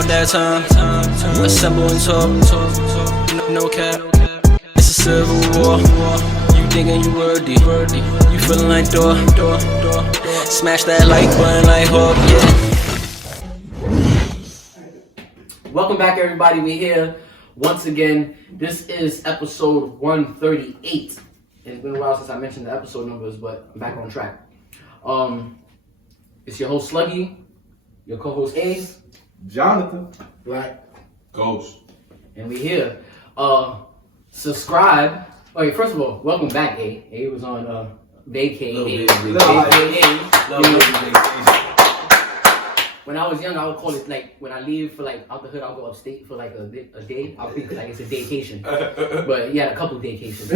about that time. Assemble and talk. No cap. It's a civil war. You thinking you worthy? You feeling like door. Smash that like button like Hawk, yeah. Welcome back, everybody. We're here once again. This is episode 138. It's been a while since I mentioned the episode numbers, but I'm back on track. It's your host Sluggy, your co-host Ace, Jonathan, Black, Ghost, and we're here. Subscribe. Okay, first of all, welcome back, A. A was on vacay. When I was young, I would call it like when I leave for like out the hood, I'll go upstate for like a day. I'll think like it's a daycation. But yeah, a couple of daycations.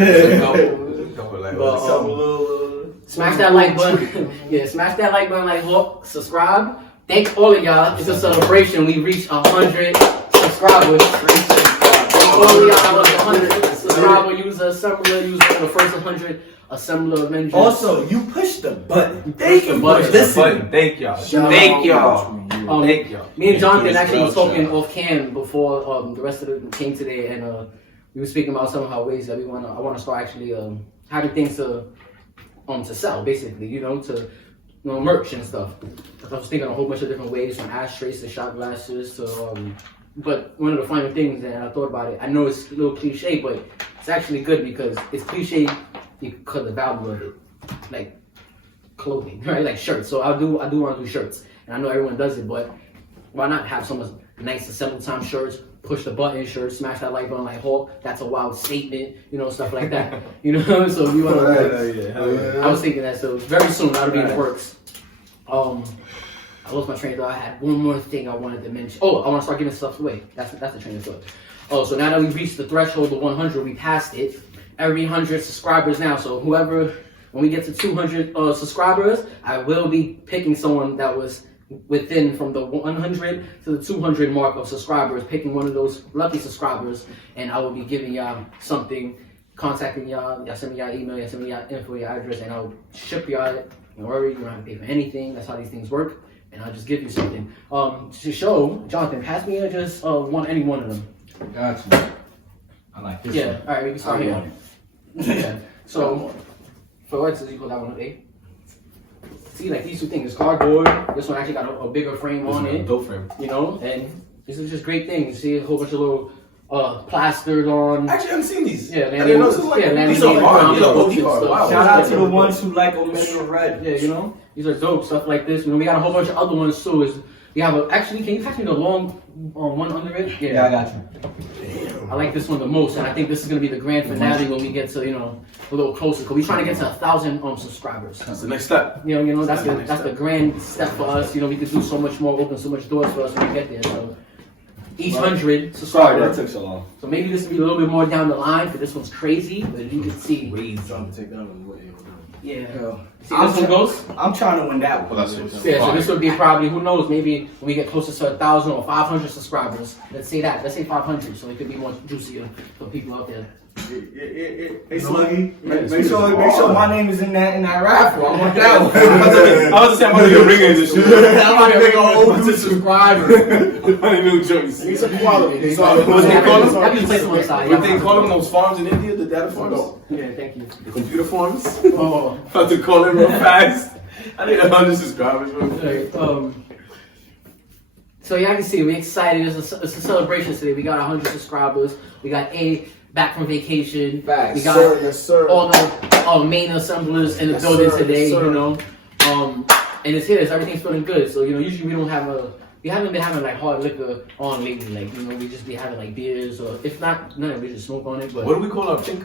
Smash that like button. Yeah, smash that like button like Hawk. Subscribe. Thank all of y'all. It's a celebration. We reached 100 subscribers. Thank all of y'all. I was 100 subscriber user, assembler user, the first 100 assembler Avengers. Also, you pushed the button. Thank you for listening. Thank y'all. Thank y'all. Me and Jonathan actually was talking off cam before the rest of them came today, and we were speaking about some of our ways that I want to start actually having things to sell, basically, to merch and stuff. I was thinking a whole bunch of different ways, from ashtrays to shot glasses to but one of the funny things that I thought about it, I know it's a little cliche, but it's actually good because it's cliche because of the value of it, like clothing, right? Like shirts. So I do want to do shirts, and I know everyone does it, but why not have some nice AssembleTime shirts, push the button shirts, smash that like button like Hawk? That's a wild statement, stuff like that. So you want to. I was thinking that. So very soon that'll be in the works. I lost my train of thought. I had one more thing I wanted to mention. Oh, I want to start giving stuff away. That's the train of thought. Oh, so now that we've reached the threshold of 100, we passed it. Every 100 subscribers now. So when we get to 200 subscribers, I will be picking someone that was within from the 100 to the 200 mark of subscribers, picking one of those lucky subscribers, and I will be giving y'all something, contacting y'all send me y'all email, y'all send me y'all info, your address, and I'll ship y'all it. Don't worry, you don't have to pay for anything. That's how these things work. And I'll just give you something. To show, Jonathan, pass me just any one of them. Gotcha. I like this one. All right, we can start here. Yeah. So, for what does you call that one, A? See, like these two things, it's cardboard. This one actually got a bigger frame on it. Dope frame. And this is just great things. See, a whole bunch of little plastered on. Actually, I haven't seen these. Yeah, man. These are hard. Wow. Shout out to the ones who like Omega Red. Yeah, these are dope, stuff like this. We got a whole bunch of other ones too. We have actually, can you pass me the long one under it? Yeah, I got you. Damn. I like this one the most, and I think this is gonna be the grand finale when we get to a little closer. Cause we're trying to get to 1,000 subscribers. That's the next step. That's the grand step for us. We could do so much more, open so much doors for us when we get there. So each 100 subscribers. Sorry, that took so long. So maybe this will be a little bit more down the line, because this one's crazy. But you can see. Trying to take that one away. Yeah. See, I'm this one goes. I'm trying to win that one. So this would be probably, who knows, maybe when we get closer to 1,000 or 500 subscribers. Let's say 500, so it could be more juicier for people out there. Hey Sluggy, make sure my name is in that raffle. I want that one. I was just saying, I'm going to get ringers and shit. I'm going to make a whole bunch of subscribers. Funny new joints. It's a quality. What they call them? That means place on the side. What they call them, those farms in India, the data farms? Yeah, thank you. The computer farms? Oh. I have to call it real fast. I need 100 subscribers. Okay, so yeah, I can see we're excited. It's a celebration today. We got 100 subscribers. We got A back from vacation. Facts. We got all the main assemblers in the building today. And it's here. Everything's feeling good. So usually we haven't been having like hard liquor on lately. Like we just be having like beers, or if not, none. We just smoke on it. But what do we call our pink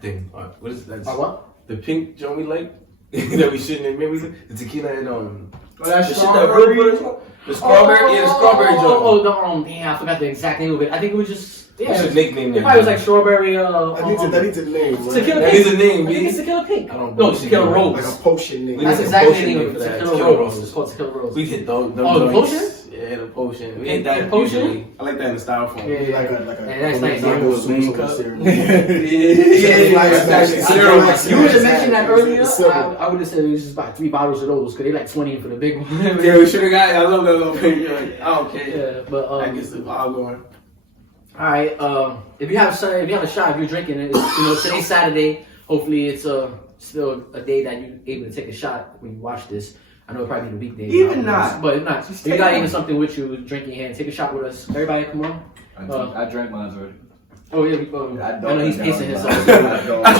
thing? What is that? What? The pink Joe we like that we shouldn't admit. The tequila and that's the shit that really put us on. The strawberry, the strawberry Joe. I forgot the exact name of it. I think it was just. Yeah, we should nickname it. It probably was like strawberry. That needs a name. Tequila That Pink. needs a name. I think it's Tequila Pink. I don't No, know. Tequila Rose. Like a potion name. That's exactly the name of it. Tequila Rose. It's called Tequila Rose. We hit those. Oh, the potion? Yeah. and a potion. We And- ain't that and potion? usually. I like that in the styrofoam. Yeah. Like a And that's nice. like Yeah. a spoon cup. Yeah. That's actually Serum. You would have mentioned that earlier. It's simple. I would have said we just buy 3 bottles of those because they like 20 for the big one. Yeah, we should have got it. I love that little picture. Like, oh, okay. Yeah, but I guess the vibe going. all right. If you have a shot, if you're drinking, today's Saturday. Hopefully, it's still a day that you're able to take a shot when you watch this. I know it probably be the weekday. Even not. But if not, Just if you take got one. even something with you, drinking hand, take a shot with us. Everybody, come on. I drank mine already. Oh yeah, I know he's pacing himself.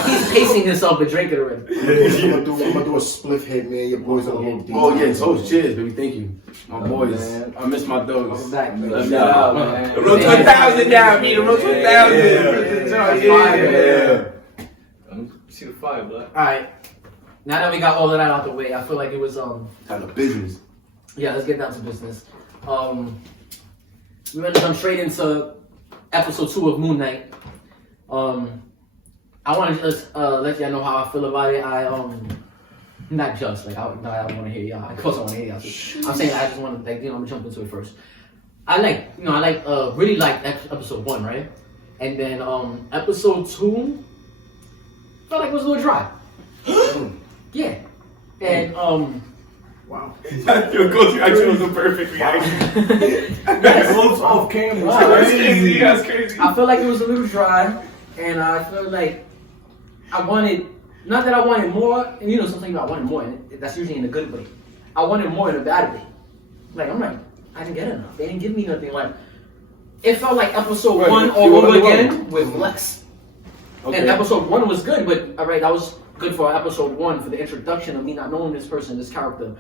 He's pacing himself, but drinking already. I'm gonna do a split hit, man. Your boys are a little deep. Oh, yeah, toast. Cheers, baby. Thank you. My boys. man. I miss my dogs. Welcome back. Love Shout out, y'all. man. The road to 1,000 now, me. The road to 1,000. Yeah. See the fire, blood. All right. Now that we got all of that out the way, I feel like it was Kind of business. yeah. Let's get down to business. We're gonna jump straight into episode 2 of MoonKnight. I want to just let y'all know how I feel about it. Not just like I don't want to hear y'all. Of course I want to hear y'all. I'm saying I just want to I'm gonna jump into it first. I really liked episode 1, right? And then episode 2 felt like it was a little dry. Yeah. And Wow. Actually, was a perfect reaction. Both off camera. Wow. Crazy. That's crazy. I feel like it was a little dry, and I feel like I wanted, not that I wanted more, and sometimes I wanted more, and that's usually in a good way. I wanted more in a bad way. Like, I didn't get enough. They didn't give me nothing. Like, it felt like episode 1 all over again with less. Okay. And episode 1 was good, but all right, that was good for episode 1 for the introduction of me not knowing this person, this character.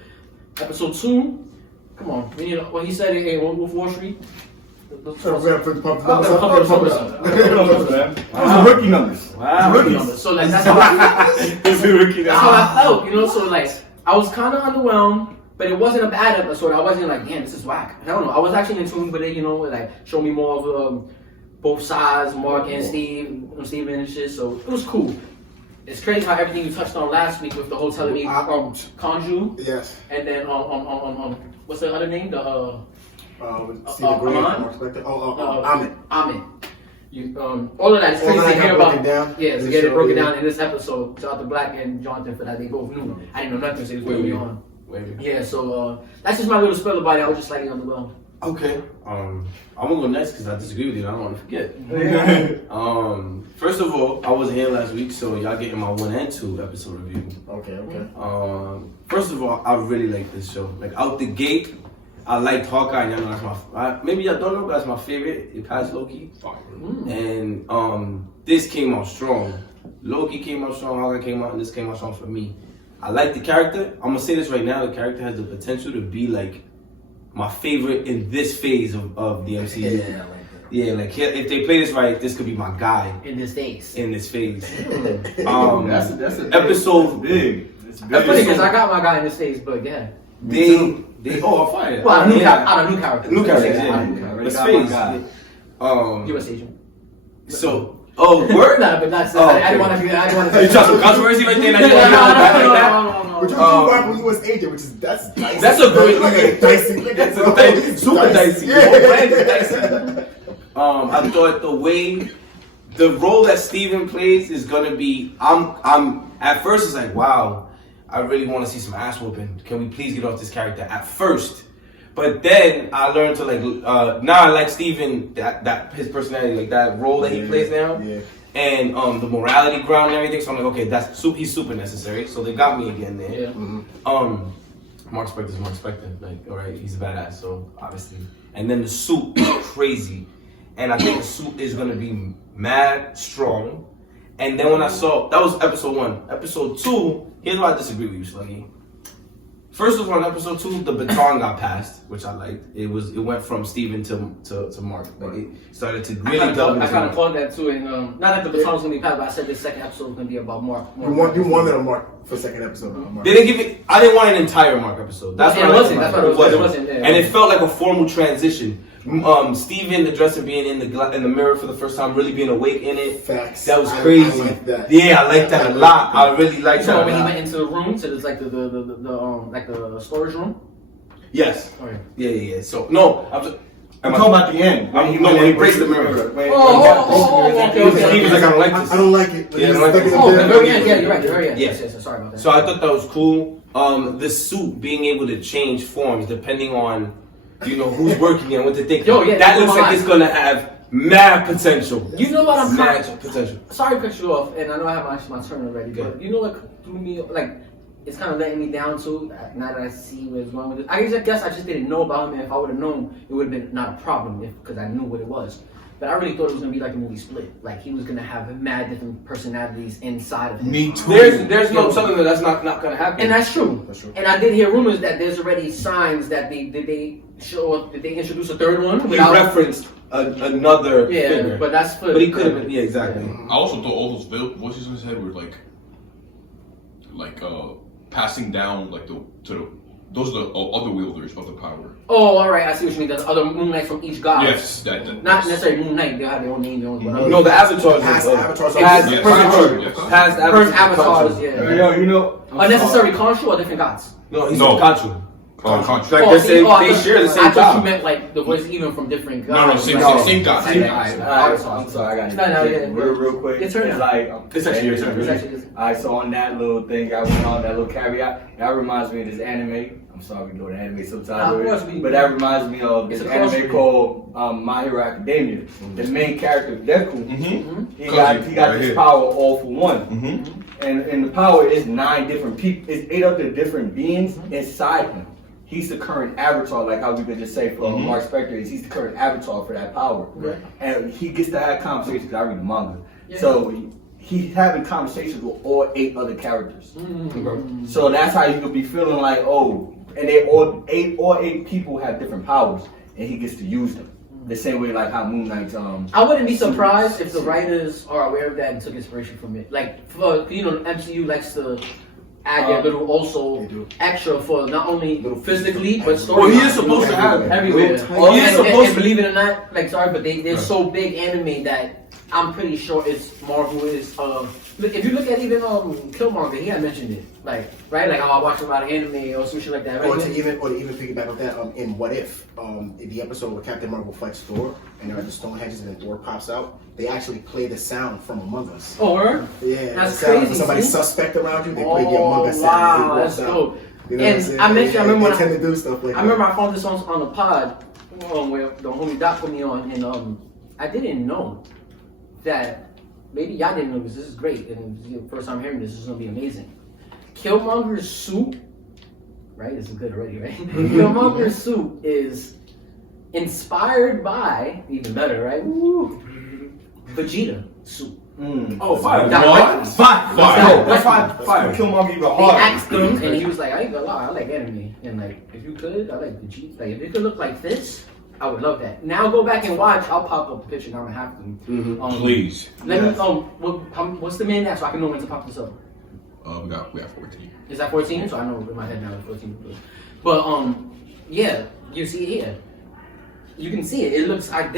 Episode 2, come on, when he said it in Wolf of Wall Street. Those are rookie numbers. Wow. Rookie numbers. So like that's how I felt, So like I was kind of underwhelmed, but it wasn't a bad episode. I wasn't like, damn, this is whack. I don't know. I was actually in tune with it, like show me more of both sides, Mark and Steven and shit. So it was cool. It's crazy how everything you touched on last week with the whole telling me Kanju, Yes. and then what's the other name? Stephen Gray, Amen? Mark Spector. Amen. Amen. All of that is crazy All to that hear got about. broken down. Yeah, to This get it show, broken yeah. down in this episode. Shout out to Black and Jonathan for that. They both knew. I didn't know nothing, so it was going to be on. Yeah, so that's just my little spill about it. I was just slightly underwhelmed. Okay. I'm gonna go next because I disagree with you. I don't want to forget. First of all, I wasn't here last week, so y'all getting my 1 and 2 episode review. Okay. First of all, I really like this show. Like out the gate, I liked Hawkeye. Y'all know that's maybe y'all don't know, but that's my favorite. It passed Loki, and this came out strong. Loki came out strong. Hawkeye came out, and this came out strong for me. I like the character. I'm gonna say this right now. The character has the potential to be like my favorite in this phase of the MCU. Yeah, like if they play this right, this could be my guy In this phase. in this phase. That's a Episode big. It's big. That's funny because I got my guy in this phase, but yeah. they I'm fine. Well, new character. New characters, Yeah, yeah. out of new character. But Got space. my U.S. agent. So word. Nah, but that's Oh, I okay. didn't want to. You try some controversy right there. No, Like that. But you rock with U.S. agent, which is that's dicey. That's a great- Like a dicey. That's a dicey- super dicey. Yeah. The whole brand is dicey. I thought the way the role that Steven plays is gonna be. I'm at first it's like, wow, I really want to see some ass whooping. Can we please get off this character at first? But then I learned to like now I like Steven, that his personality, like that role that he plays now. Yeah. And the morality ground and everything. So I'm like, okay, he's super necessary. So they got me again there. Yeah. Mark Spector's Mark Spector. Like, all right, he's a badass. So obviously, and then the suit is crazy, and I think the suit is gonna be mad strong. And then when I saw that was episode 1, episode 2. Here's why I disagree with you, Sluggy. First of all, in episode 2, the baton got passed, which I liked. It went from Steven to Mark. Like it started to really I double. kind of called that too, and not that the baton was gonna be passed, but I said this second episode was gonna be about Mark. You wanted a Mark for second episode. Mark. They didn't give me. I didn't want an entire Mark episode. That's Yeah, what it I wasn't. liked That's about what it It wasn't, yeah. And it felt like a formal transition. Steven addressing being in the mirror for the first time, really being awake in it. Facts. That was I crazy. like that. Yeah, I like that a lot. I really like So that. when a he lot. went into the room, to this like the storage room. Yes. Okay. Yeah. So no, I'm talking about the end. When he breaks the mirror. Okay. He was like, I don't like this. I don't like it. Yeah, I don't like it. Oh, the very end. Yeah, you're right. The very end. Yeah. Yes. Sorry about that. So I thought that was cool. The suit being able to change forms depending on, who's working and what they think. Yo, yeah, that looks like alive. it's gonna have mad potential. You know what I'm mad kind potential. Sorry to cut you off, and I know I have my turn already, but you know what threw me like it's kind of letting me down too. Now that I see where it's going with it, I guess I just didn't know about him. And if I would have known, it would have been not a problem because I knew what it was. But I really thought it was gonna be like a movie Split. Like he was gonna have mad different personalities inside of him. Me too. There's no telling that's not gonna happen. And that's true. That's true. And I did hear rumors that there's already signs that did they introduce a third one? He referenced another figure. but that's for. But he could have been. Yeah, exactly. I also thought all those voices in his head were like passing down those are the other wielders of the power. Oh, all right. I see what you mean. There's other MoonKnights from each god. Yes, Not necessarily MoonKnight. They have their own name. Their own. No, the avatars. Past avatars. Past Yes. past First avatars. Yeah. Yo, Unnecessary construct or different gods. No, he's No. from Conchu. Contract. Like Oh, they say, I they thought- share the same I thought you job. meant like the voice even from different No, gods. same Like- God. Same- I'm sorry, I got No, yeah. real quick. Your turn It's now. like It's actually your turn. It's actually- Alright, so on that little thing, I went on that little caveat. That reminds me of this anime. I'm sorry, we go to anime Nah, sometimes, of course we- but that reminds me of It's this a cross anime read. called My Hero Academia. The main character Deku, he got Right this here. power all for one, and the power is 9 different people. It's 8 other different beings inside him. He's the current avatar, like how we could just say for Mark Spector is he's the current avatar for that power, and he gets to have conversations. I read the manga, so he's having conversations with all 8 other characters. So that's how you could be feeling like, oh, and they all eight people have different powers, and he gets to use them. The same way like how Moon Knight's I wouldn't be surprised if the writers are aware of that and took inspiration from it. Like, for, MCU likes to add their little also extra for not only physically but story. Well, he is supposed to have it. everywhere. He is supposed And to. believe it or not, like sorry, but they're so big anime that I'm pretty sure it's Marvel is. If you look at even Killmonger, he had mentioned it, like right, like I watch a lot of anime or some shit like that. Right? Or to even piggyback on that, in What If, in the episode where Captain Marvel fights Thor and they're at the Stonehenge and then Thor pops out, they actually play the sound from Among Us. Oh, word? Yeah, That's the sound crazy, of somebody see? suspect around you, they play the Among Us sound. Wow, and they that's walk out. dope. You know what I'm And saying? I mentioned, I remember they when tend to do stuff like I remember I found this on a pod where the homie Doc put me on, and I didn't know that. Maybe y'all didn't know this. This is great, and this is the first time hearing this. This is gonna be amazing. Killmonger's suit, right? This is good already, right? Killmonger's suit is inspired by even better, right? Woo, Vegeta suit. Oh, fire. What? Fire. That's fire. Killmonger even They harder. asked him, and he was like, "I ain't gonna lie, I like anime, and like if you could, I like Vegeta. Like if it could look like this." I would love that. Now go back and watch. I'll pop up a picture. Now I'm gonna have to. Please. Let me. What's the man at so I can know when to pop this up? We got 14. Is that 14? So I know in my head now it's 14. But yeah, you see it here. You can see it. It looks like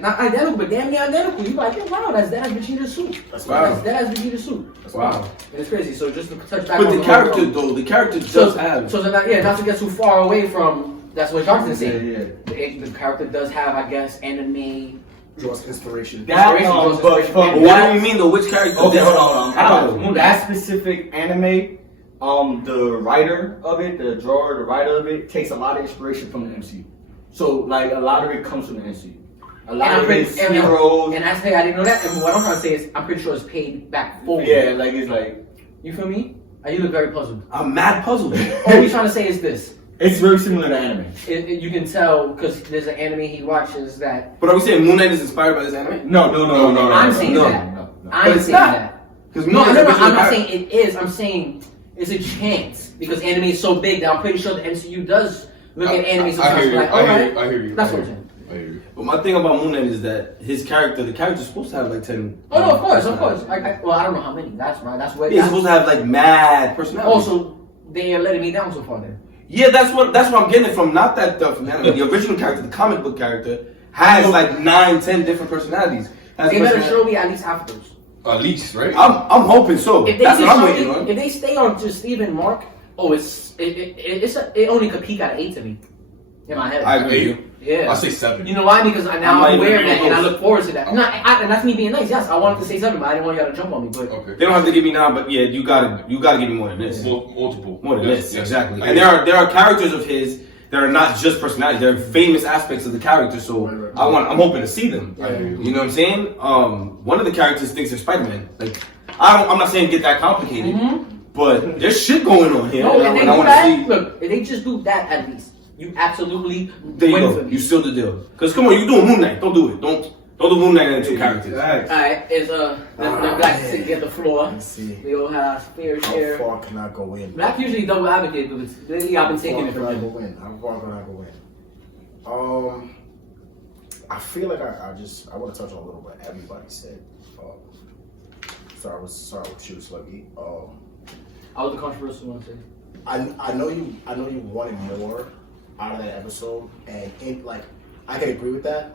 not identical, but damn near identical. You like, wow, that's Vegeta's suit. Wow. That's Vegeta's suit. Wow. And it's crazy. So just to touch back But on the character, though, the character does have. So not to get too far away from. That's what Jonathan said. Yeah. The character does have, I guess, anime. draws inspiration. That, but from What do you mean, though? Which character? Okay, hold How? on. That specific anime, the writer of it, the drawer, the writer of it, takes a lot of inspiration from the MCU. So, like, a lot of it comes from the MCU. A lot of his heroes. And I say I didn't know that. And what I'm trying to say is, I'm pretty sure it's paid back forward. Yeah, like, it's like... You feel me? You look very puzzled. I'm mad puzzled. All we're trying to say is this. It's very similar to anime. You can tell because there's an anime he watches that. But are we saying Moon Knight is inspired by this anime? No. I'm saying no. that. No. I'm it's saying not. that. Because No, I'm not saying it is. I'm saying it's a chance because anime is so big that I'm pretty sure the MCU does look at anime I sometimes hear you. like, I hear alright. you. I hear you. That's what I'm saying. I hear you. But my thing about Moon Knight is that the character's supposed to have like 10. Oh no, of course. Well, I don't know how many. That's right. That's what. Yeah, he's supposed to have like mad personality. Also, they are letting me down so far. Then. Yeah, that's what I'm getting it from. Not that from the anime. The original character, the comic book character, has like 9, 10 different personalities. They better show me at least half of those. At least, right? I'm hoping so. If they That's what I'm just waiting show me, on. if they stay on just Stephen Mark, it only could peak at 8 to me. in my head. I agree with you. Yeah. I say 7. You know why? Because now I'm I'm aware like, of it and I close. look forward to that. And that's me being nice. Yes, I wanted to say 7, but I didn't want y'all to jump on me. But Okay. They don't have to give me 9, but yeah, you gotta give me more than this. Multiple. More than Yes, this, yes. exactly. I And agree. there are characters of his that are not just personality; they're famous aspects of the character. So I'm hoping to see them. I agree. You know what I'm saying? One of the characters thinks they're Spider-Man. Like I'm not saying get that complicated, but there's shit going on here. no, and if they I do want that, to see. look, if they just do that at least, you absolutely There you win go. for me. You seal the deal. Because come on, you doing MoonKnight? Don't do it. Don't do MoonKnight and 2 characters. Alright, is the black to get the floor. Let's see. We all have fair How share. far can I go in? Black usually double advocate, but lately I've been taking it from How him. far can I go in? I feel like I want to touch on a little bit everybody said. Start with you, Sluggy. I was the controversial one too. I know you wanted more out of that episode, and I can agree with that.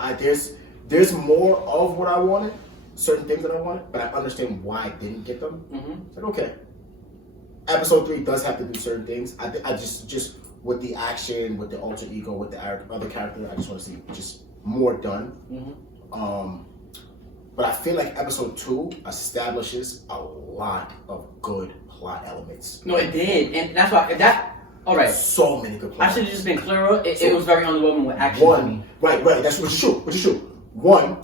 There's more of what I wanted, certain things that I wanted, but I understand why I didn't get them. It's like, okay, episode 3 does have to do certain things. I just with the action, with the alter ego, with the other character, I just want to see just more done. But I feel like episode 2 establishes a lot of good plot elements. No, it did, and that's why alright. So many good plot I should have elements. just been clearer. It was very underwhelming with action to me. Right. That's which is true. One,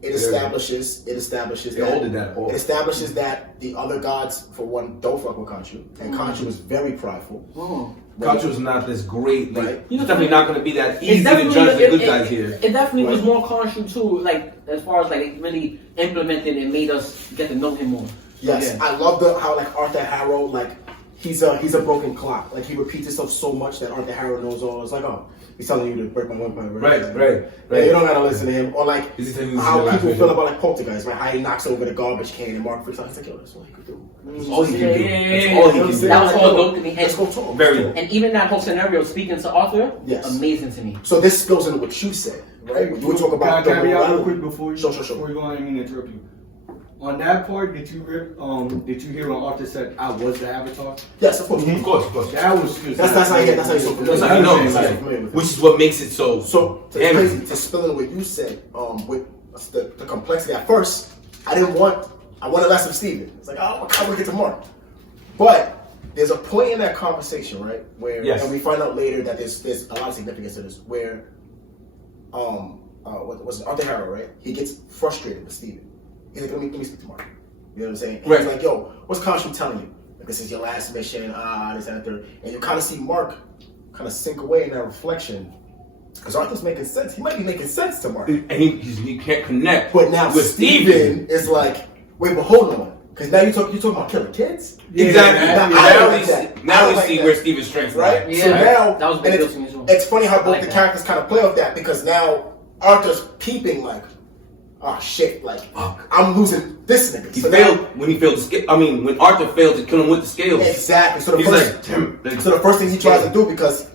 it establishes They that holded that off. it establishes that the other gods, for one, don't fuck with Khonshu, and Khonshu is very prideful. Khonshu's not this great. Like, Right. it's definitely not going to be that It's easy to definitely- judge the it- good it- guys here. It definitely was Right. more Khonshu too, like as far as like it really implemented and made us get to know him more. Yes, Yeah. I love how like Arthur Harrow, like he's a broken clock. Like he repeats himself so much that Arthur Harrow knows all. It's like, oh, he's telling you to break my one point. Right. You don't gotta listen to him. Or like Is he telling you how this is people your feel last about like Poltergeist, right? How he knocks over the garbage can and Mark freaks out. He's like, yo, that's all he could do. That's all he can do. Yeah. That's all he can do. That was all dope to me. Let's go talk. Very. And even that whole scenario speaking to Arthur, Yes. amazing to me. So this goes into what you said, right? You would talk about Can I be out real morality. quick before you? Sure. Before you go on, I didn't mean to interrupt you. On that part, did you hear when Arthur said, "I was the Avatar"? Yes, of course. Of course. That was just. That's how you so familiar. That's how you know. That's how you're familiar with it. Which is what makes it so. So to spill into what you said, with the complexity. At first, I wanted less of Steven. It's like, oh, I want to get to Mark. But there's a point in that conversation, right, where and we find out later that there's a lot of significance to this, where what was it, Arthur Harrow, right? He gets frustrated with Steven. He's like, let me speak to Mark. You know what I'm saying? And he's like, yo, what's Khonshu telling you? Like, this is your last mission, this and that, third. And you kind of see Mark kind of sink away in that reflection. Because Arthur's making sense. He might be making sense to Mark. And he can't connect. But now with Steven is like, wait, but hold on. Because now you're talking about killing kids? Exactly. Now we see that. where Steven's strengths Right? lie. Yeah. So now, That was a big and deal to me as well. it's funny how I both like the that. characters kind of play off that, because now Arthur's peeping like, oh shit, like, I'm losing this nigga. He So failed now- when he failed the scale. I mean, when Arthur failed to kill him with the scales. Exactly. So the He's first, like, damn, like, so the first thing he tries to do, because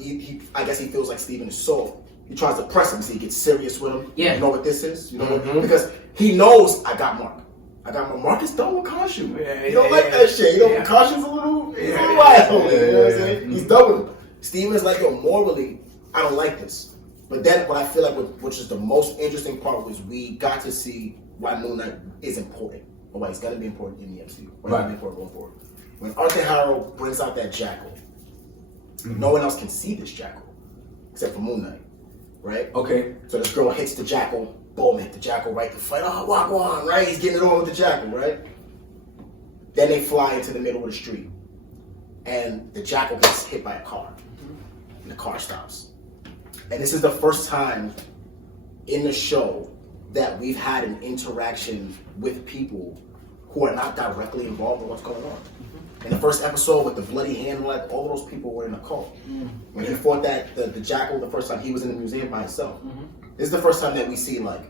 I guess he feels like Steven is soft. He tries to press him, so he gets serious with him. Yeah. You know what this is? You know what? Because he knows I got Mark. Mark is done with Khonshu. You don't like that shit. You know, Khonshu's a little wild. You know what I'm saying? He's done with him. Steven's like, yo, morally, I don't like this. But then what I feel like, which is the most interesting part, was we got to see why MoonKnight is important, or why he's going to be important in the MCU. Why he's going to be important going forward. When Arthur Harrow brings out that jackal, no one else can see this jackal except for MoonKnight, right? Okay. So this girl hits the jackal, boom, hit the jackal right to fight. Oh, Wagwan, right? He's getting it on with the jackal, right? Then they fly into the middle of the street, and the jackal gets hit by a car, and the car stops. And this is the first time in the show that we've had an interaction with people who are not directly involved in what's going on. In the first episode with the bloody hand, like all those people were in a cult. When he fought the jackal the first time, he was in the museum by himself. This is the first time that we see like,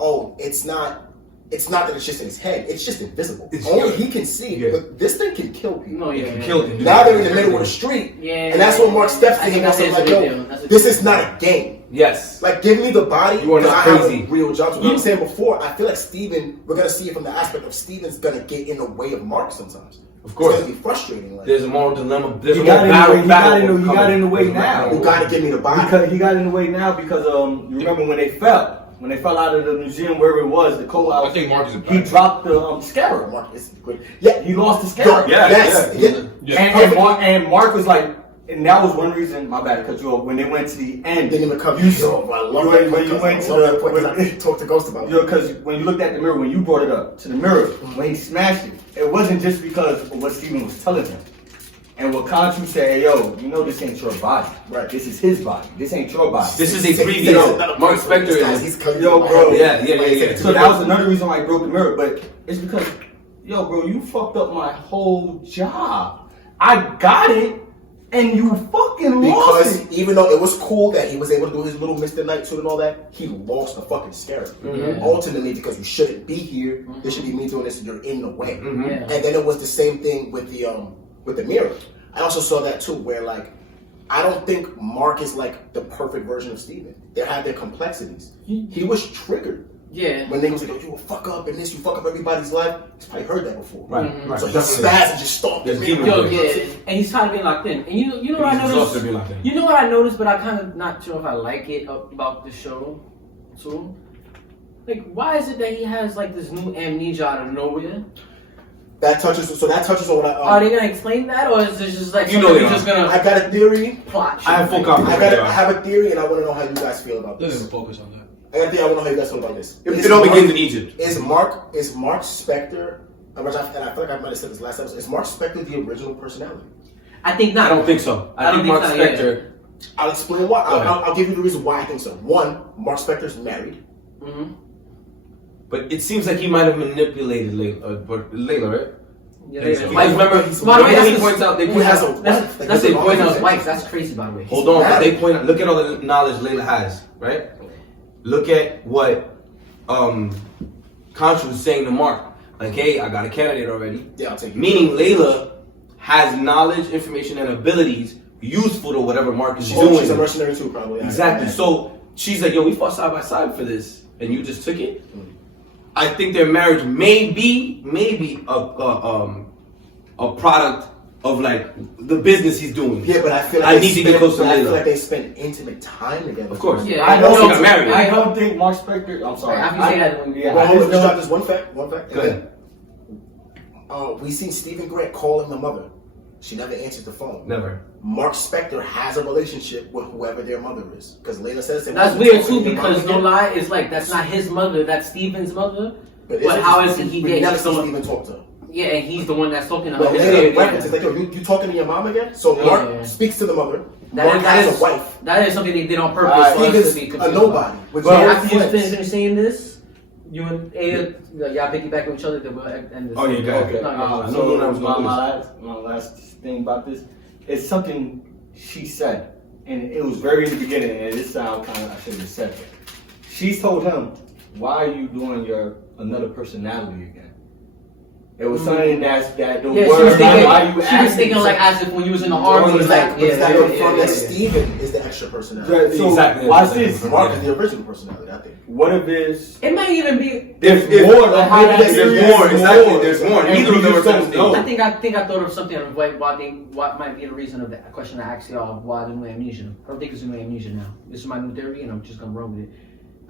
oh, it's not that it's just in his head, it's just invisible. Only he can see it, but this thing can kill people. No, yeah, It can yeah. kill him. Now they're in the middle of the street, Yeah, and that's when Mark steps to I think him and that's says like, a big yo, deal. That's a this big is deal. not a game. Yes. Like, give me the body. You are not 'cause I have crazy. a real job. So what I'm saying before, I feel like Steven, we're going to see it from the aspect of Steven's going to get in the way of Mark sometimes. Of course. It's gonna be frustrating. Like, There's a moral dilemma. There's a He moral got in the way- battle. he got in the way now. you gotta give me the body. Because he got in the way now because you remember when they fell out of the museum wherever it was, the co-op. I think Mark is a He bad dropped the scarab. Mark is great. Yeah, He lost the scarab. Yeah, yes, yeah. yeah. And Mark was like, and that was one reason. My bad, because when they went to the end, Didn't even come. You Yo, I love that when you podcast. went I to love that the podcast. I talked to Ghost about it. because when you looked at the mirror, when you brought it up to the mirror, when he smashed it, it wasn't just because of what Steven was telling him. And what Khonshu said, hey, yo, you know this ain't your body. Right. This is his body. This ain't your body. This is a preview. Mark Spector He's is. coming Yo, to my bro. head. Yeah. So that was another reason why I broke the mirror. But it's because, yo, bro, you fucked up my whole job. I got it, and you fucking lost Because it. even though it was cool that he was able to do his little Mr. Knight suit and all that, he lost the fucking scarab. Ultimately, because you shouldn't be here, this should be me doing this, and you're in the way. Yeah. And then it was the same thing with the mirror. I also saw that too, where like I don't think Mark is like the perfect version of Steven. They had their complexities. He was triggered Yeah. when they was like, "Oh, you a fuck up and this, you fuck up everybody's life." He's probably heard that before. Right. So he Definitely. spazzed and just stomped the There's mirror. demons. Yo, yeah, and he's trying to be locked in. And you know what I He's exhausted of being noticed? locked in. You know what I noticed, but I kind of not sure if I like it about the show too. Like, why is it that he has like this new amnesia out of nowhere? That touches on what Are they gonna explain that, or is it just like You know something they just gonna I got a theory. plot? I have full shit? confidence. I have a theory, and I want to know how you guys feel about Doesn't this. even focus on that. I got a theory. I want to know how you guys feel about this. It all begins in Egypt. Is Mark Spector? And I feel like I might have said this last episode. Is Mark Spector the original personality? I think I not. don't think so. I think Mark so, yeah. Spector. I'll explain why. Go ahead. I'll give you the reason why I think so. One, Mark Spector's married. Mm-hmm. But it seems like he might have manipulated Layla, right? Yeah, Like, yeah. remember, By the way, he that's points out. They He point has a out. wife. Like, That's his the point mom of is- wife. That's crazy, by the way. Hold on, but they point out. Look at all the knowledge Layla has, right? Look at what Contra was saying to Mark. Like, hey, I got a candidate already. Yeah, I'll take you. Meaning Layla has knowledge, information, and abilities useful to whatever Mark is She's doing. a mercenary too, probably. Exactly. So she's like, yo, we fought side by side for this, and you just took it. I think their marriage may be a product of like the business he's doing. Yeah, but I feel like I need to get close to I feel Layla. like they spend intimate time together. Of course. Yeah, I know no, she got married. I don't think Mark Spector. I'm sorry. After you say that, when we- yeah, Well, I hold just on, just drop don't. this one fact. Go ahead. We seen Stephen Grant calling the mother. She never answered the phone. Never. Mark Spector has a relationship with whoever their mother is. Because Layla says it. That's weird too, because no lie, it's like that's not his mother, that's Steven's mother. But how is he We getting never see someone? Steven talk to her. Yeah, and he's the one that's talking But about his Layla yeah. references like, yo, you talking to your mom again? So Yeah. Mark speaks to the mother. That Mark is- that has is- a wife. That is something they did on purpose. Steve for us is to be a confused nobody. about. With Well, no after you friends. finish saying this, you and Ada, y'all piggyback with each other. Then we'll end this. Oh, yeah, go ahead. Okay. No, yeah. I know So when I was going my last thing about this is something she said, and it was very in the beginning, and it sounds kind of I should have said it. She told him, "Why are you doing your another personality again?" It was something that the Yeah, she word. was thinking, why you she was asking thinking me like as if when you was in the army, But like is that confirmed that yeah. Steven is the extra personality? something? So Exactly. watch this. Mark is the original personality, I think. What if it's It might even be. If more than how maybe that there's is, more, there's exactly, more. there's more. And Neither we of them just are don't saying know. I think I thought of something of what might be the reason of that question I asked y'all of why the new amnesia. I don't think it's a new amnesia now. This is my new theory, and I'm just gonna run with it.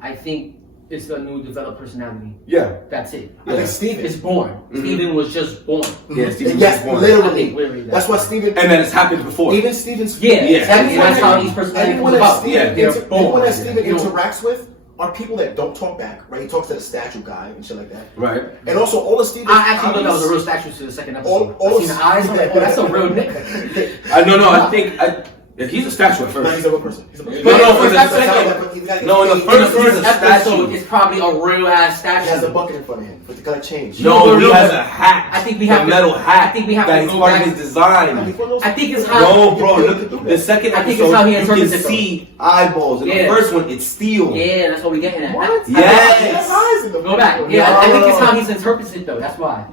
I think it's a new developed personality. Yeah. That's it. I think Steven. It's born. Steven was just born. Yeah, Steven Yes, was born. I literally. think literally That's why Steven. And then it's happened before. Even Steven's. Yeah, Yeah. exactly. That's how these personalities Anyone come that about. Steven, Yeah, they're anyone born. that Steven You know, interacts with are people that don't talk back, right? He talks to the statue guy and shit like that. Right. And also, all of Steven's I actually thought that was a real hobbies- statue to the second episode. all I seen the eyes. I'm like, oh, that's a real nigga. I think he's a statue at No, first. he's a real person. He's a person. No, no, for But the that's second- like He's got- No, in the he- first he- one, This a episode statue. is probably a real ass He has a statue. bucket in front of him, but the guy changed. No, he no, has but a hat. I think we have a to- metal hat. I think we have to that is go part back- of his design. I think it's how. No, bro. You Look, can do the that. second I think episode, it's how he you can interprets it, though. see eyeballs. In the Yeah. first one, it's steel. Yeah, that's what we getting at. What? Yes. Go back. Yeah, I think it's how he's interprets it though. That's why.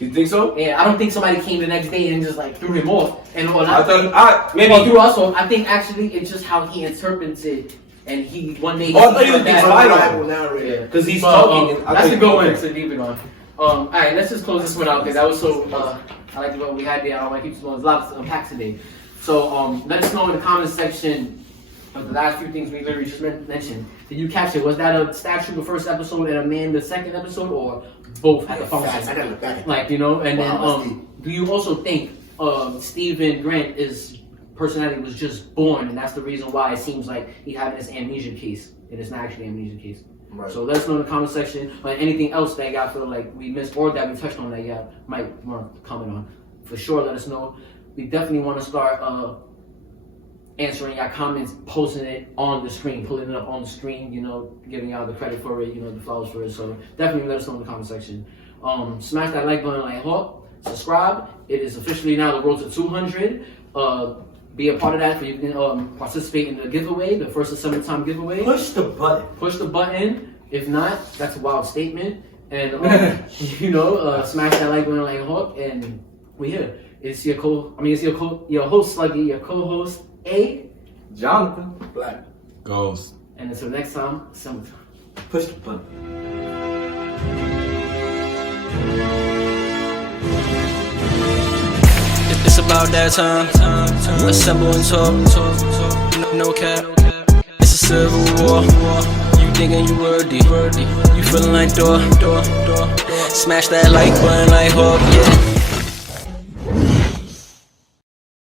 You think so? Yeah, I don't think somebody came the next day and just like threw him off. And or I not, thought maybe maybe. threw us off. I think actually it's just how he interprets it. And he one day. Oh, I thought sees you was her being dad- lied on. Reliable narrator. Yeah. 'Cause he's But, talking and I that's think- a good one to leave it on. All right, let's just close this one out because that was so I like what we had there. I want to keep there's lots to unpack today. So let us know in the comments section of the last few things we literally just mentioned. Did you catch it? Was that a statue the first episode and a man the second episode, or both at the function? I gotta look back at Like, you know, and Wow, that's then do you also think Stephen Grant is personality was just born, and that's the reason why it seems like he having this amnesia case, and it's not actually an amnesia case. Right. So let us know in the comment section, or anything else that y'all feel like we missed or that we touched on that y'all might want to comment on. For sure, let us know. We definitely want to start answering your comments, posting it on the screen, pulling it up on the screen, you know, giving y'all the credit for it, you know, the flowers for it. So definitely let us know in the comment section. Smash that like button like hawk. Subscribe. It is officially now the road to 200. Be a part of that, so you can participate in the giveaway, the first AssembleTime giveaway. Push the button. Push the button. If not, that's a wild statement. And you know, smash that like button like a hawk. And we here. It's your your host Sluggy, your co-host A, Jonathan. Black. Ghost. and until next time, AssembleTime. Push the button. It's about that time. Assemble and talk. No cap. It's a civil war. You thinking you worthy? You feeling like door. Smash that like button like hawk. Yeah.